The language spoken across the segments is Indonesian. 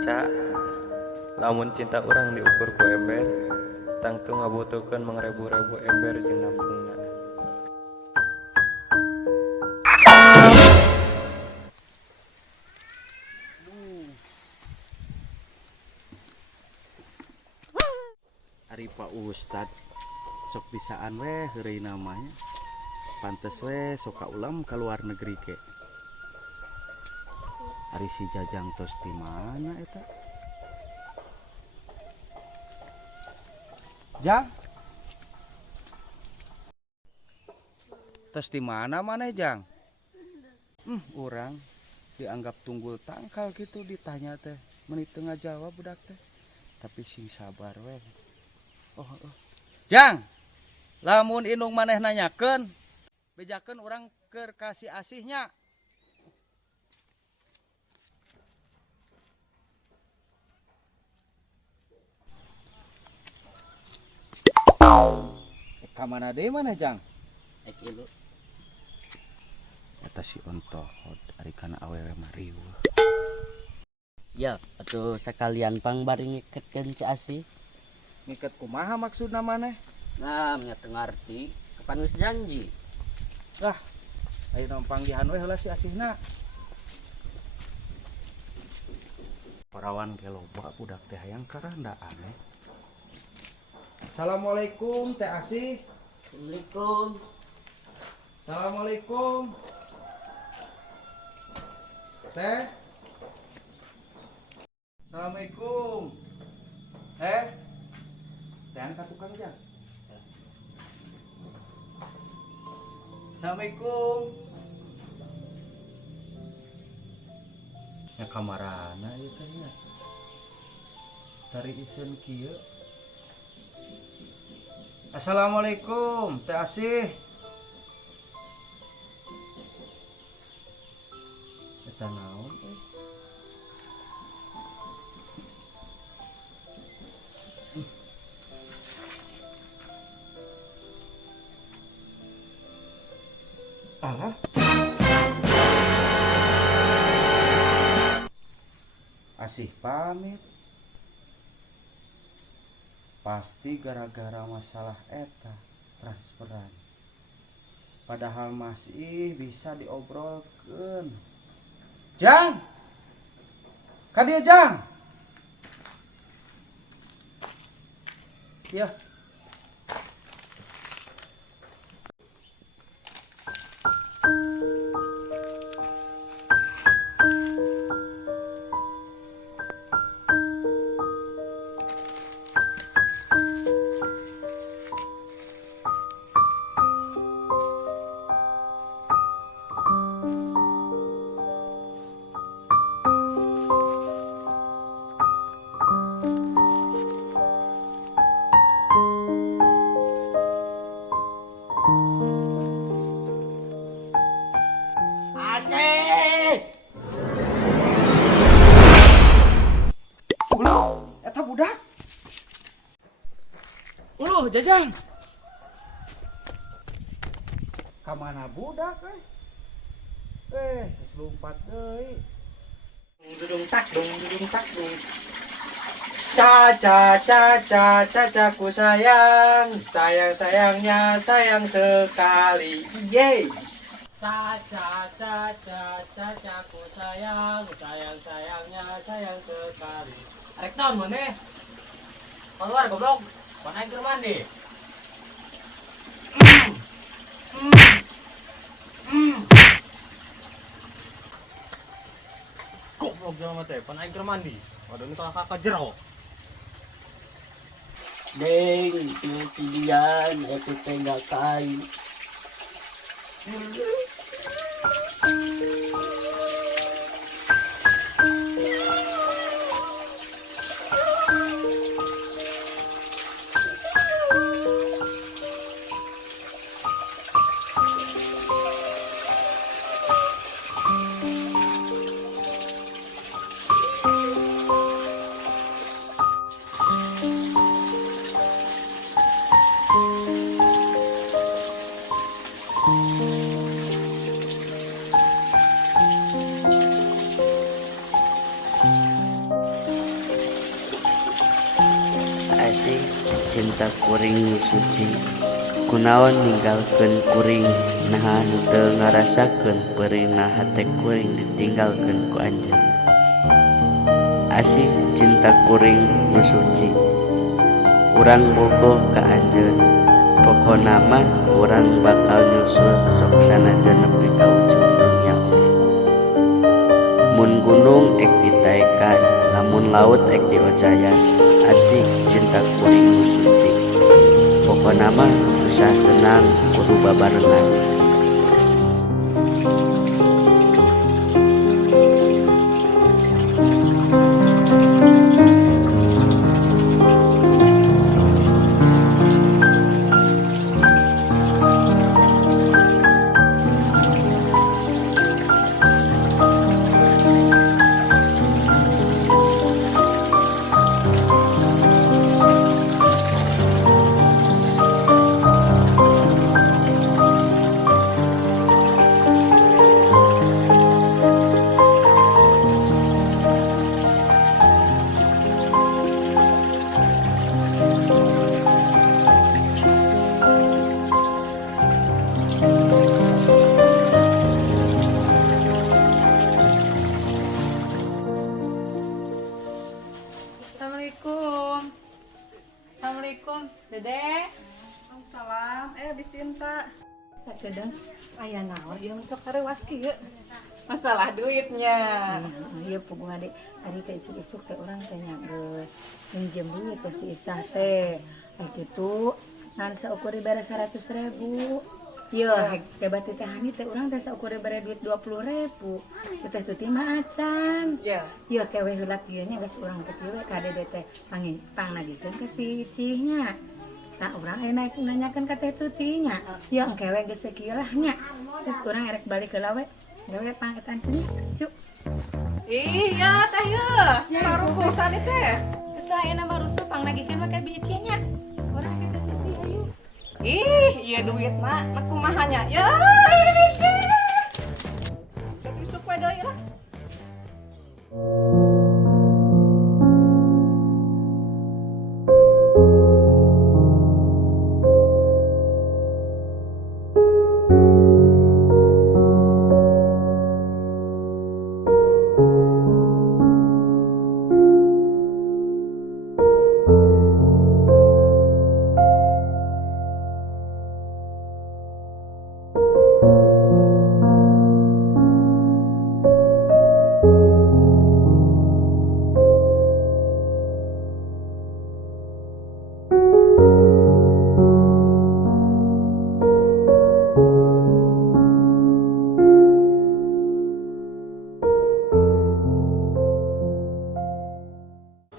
Ca, lamun cinta orang diukur ku ember, tangtu ngabutuhkeun mangrebu-rebu ember jeung nampungna. Ari Pak Ustad sok bisaan we heureuy namanya. Pantes we sok ka ulam ka luar negeri ke. Ari si Jajang tos di mana eta? Jang? Tos di mana Jang? Urang dianggap tunggul tangkal gitu ditanya teh. Menit tengah jawab budak teh. Tapi sing sabar we. Oh. Jang, lamun indung maneh nanyakeun, bejakeun urang keur kasih asihnya. Ka mana deui maneh Jang? Ilu. Eta si Ontohod ari kana awewe mah riweuh. Ya, atuh sekalian pang bari ngiketkeun ci Asih. Ngiket kumaha maksudna maneh? Nah, nya teu ngarti, kapan geus janji. Lah, ayeuna panggihan we heula si Asihna. Parawan ge loba budak teh hayang karandaan we. Assalamualaikum Teh Asih. Assalamualaikum. Assalamualaikum. Teh. Assalamualaikum. Teh. Teh angkat tukang Jang. Assalamualaikum. Ya kamarana ieu teh nya. Tari iseun kieu. Assalamualaikum, Teh Asih. Eta naon teh? Alah. Asih pamit. Pasti gara-gara masalah eta transferan. Padahal masih bisa diobrolkeun. Jang. Ka dieu Jang. Ya. Asih! Eta budak. Jajang. Ka mana budak geus lumpat deui. Dudung tak dung. Cacaku sayangnya sayang sekali. Yeay. Cacaku sayangnya sayang sekali. Arek naon maneh? Keluar goblok. Pan aing keur mandi. Goblok jelema teh, pan aing keur mandi. Waduh ini kakak jero. Deng, itu pilihan, itu tengah kain. cinta kuring nu suci. Kunaon ninggalkeun kuring naha henteu ngarasakeun perihna hate kuring ditinggalkeun ku anjeun. Asih cinta kuring nu suci. Urang bogoh ka anjeun. Pokona mah urang bakal nyusul sok sanajan nepi ka ujung dunya oge. Mun gunung ek ditaekan, lamun laut ek diojayan. Asih cinta kuring nu suci. Pokona mah susah senang kudu babarengan. Assalamualaikum. Assalamualaikum, Dede. Salam, Bisinta. Sakedeung aya naon ieu sok karewas kieu. Masalah duitnya. Ieu puguh Ade, tadi teh isuk-isuk teh urang teh geus minjem duit ke si Isah teh. Kayak gitu, ngan saukur dibere 100.000. Ieu teh bati teh hani teh urang teh saukur dibere duit 20.000. Teh tuti mah acan. Ya. Ieu kewe heula kieu nya geus urang teh kieu ka Dede teh pangnagikeun ke si Cihnya. Nah, urang naik nanyakeun ka Teh Tuti nya. Ieu engkewe geus sakieu lah nya. Geus urang erek balik ke lawe. Gawe pangetan teh nya. Cuk. Iya, teh yeuh. Ya, Parukusan itu teh. Geus laena mah rusuh pangnagikeun mah ka biji nya. Urang ka Teh Tuti ayo. Ih, iya duitna, nak kumahanya. Ya, ini cek. Cek isuk we deui lah.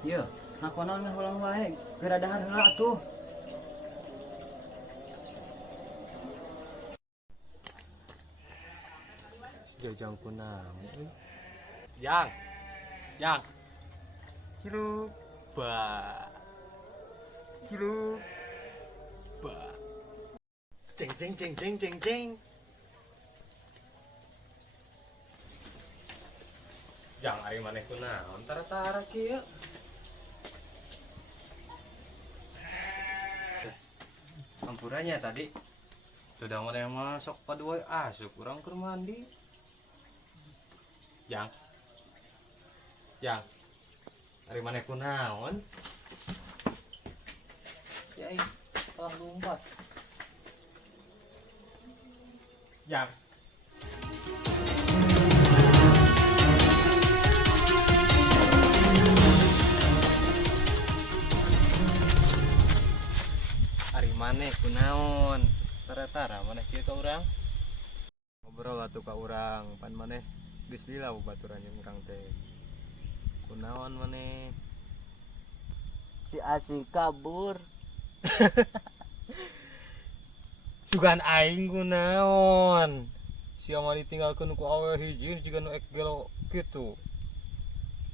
Iya, nakonon mah ulang wae, geura dahar heula atuh. Jajang kunaon euy. Yang Ciluba Ceng ceng ceng ceng ceng ceng. Jang ari maneh kunaon tara-tara kieu. Ampurannya tadi. Sudah mulai masuk paduai asup urang keur mandi. Yang ari maneh kunaon? Ya ih, salah lompat. Yang ari maneh kunaon? Tara-tara maneh kieu ka urang? Ngobrol atuh ka urang, pan maneh geus lila babaturan jeung urang teh. Kunaon maneh? Si Asing kabur. Sugan aing kunaon? Sia mah ditinggalkeun ku awewe hiji jiga nu ek gelo kitu.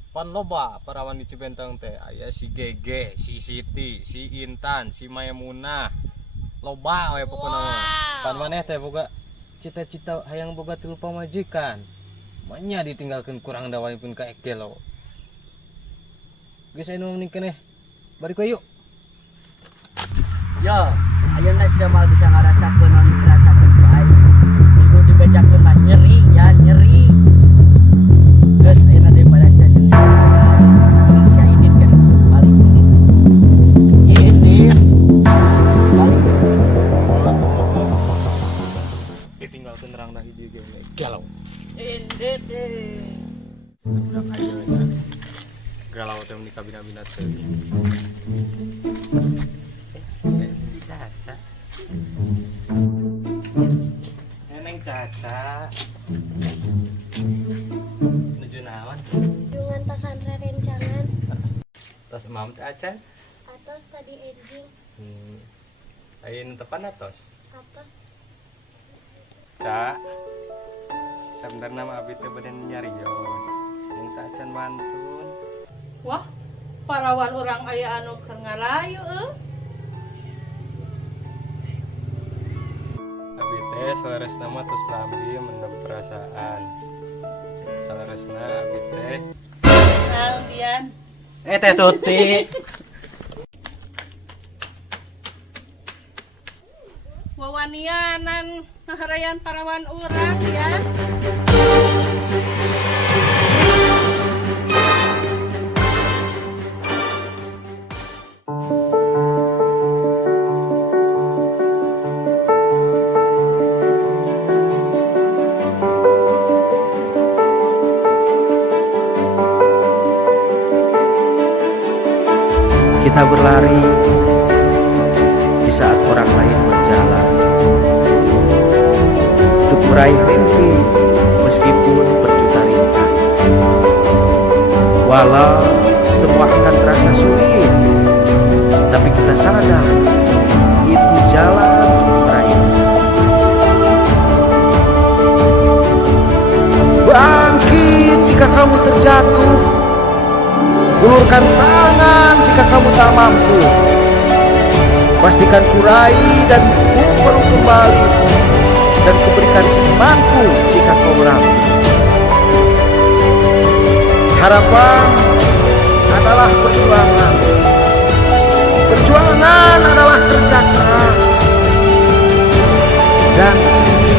Pan loba parawan di Cibentang teh aya si Gege, si Siti, si Intan, si Maimunah. Loba we pokona mah. Pan maneh teh boga cita-cita hayang boga 3 pamajikan. Manya ditinggalkeun kurang dawanipun ka ek gelo. Geus anu mending keneh bari ku yuk. Yo, ayeuna sama bisa ngarasakeun anu dirasakeun ku aing. Minggu dibejakeun mah nyeri ya, nyeri. Geus ayeuna daripada sia jeung aing. Mending sia indit kan paling indit. Indit. Paling ditinggalkeun nerangna hiji ge galau. indit deh. Sebudak ayeuna galau teh menikah bina-bina teuing. Caca. Neneng Caca. Nuju naon? Jungan tasandra rencangan Tos mam teh acan. atas tadi edging Ayeuna tepan atos. atas Ca. Sebenarnya mah abi teh beden nyarios. Mun teh acan mantun. Wah, parawan orang aya anu keur ngarayu Abi teh salaresna mah tos lambi mendem perasaan. Salaresna abi teh Naon Dian? Teh Tuti. Wawanianan ngaharayan parawan urang Dian. Kita berlari di saat orang lain berjalan untuk meraih mimpi meskipun berjuta rintang. Walau semua akan terasa sulit, tapi kita sadar itu jalan untuk meraih. Bangkit jika kamu terjatuh, ulurkan tangan jika kamu tak mampu. Pastikan kurai dan ku peluk kembali, dan kuberikan senyumanku jika kau rapuh. Harapan adalah perjuangan. Perjuangan adalah kerja keras. Dan ini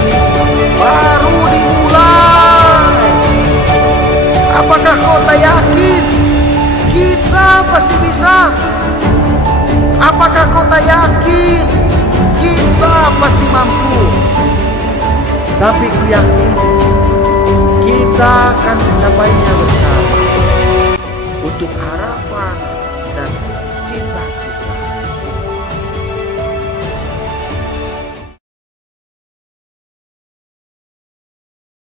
baru dimulai. Apakah kau tak yakin? Kita pasti bisa. Apakah kau tak yakin? Kita pasti mampu. Tapi ku yakin kita akan mencapainya bersama. Untuk harap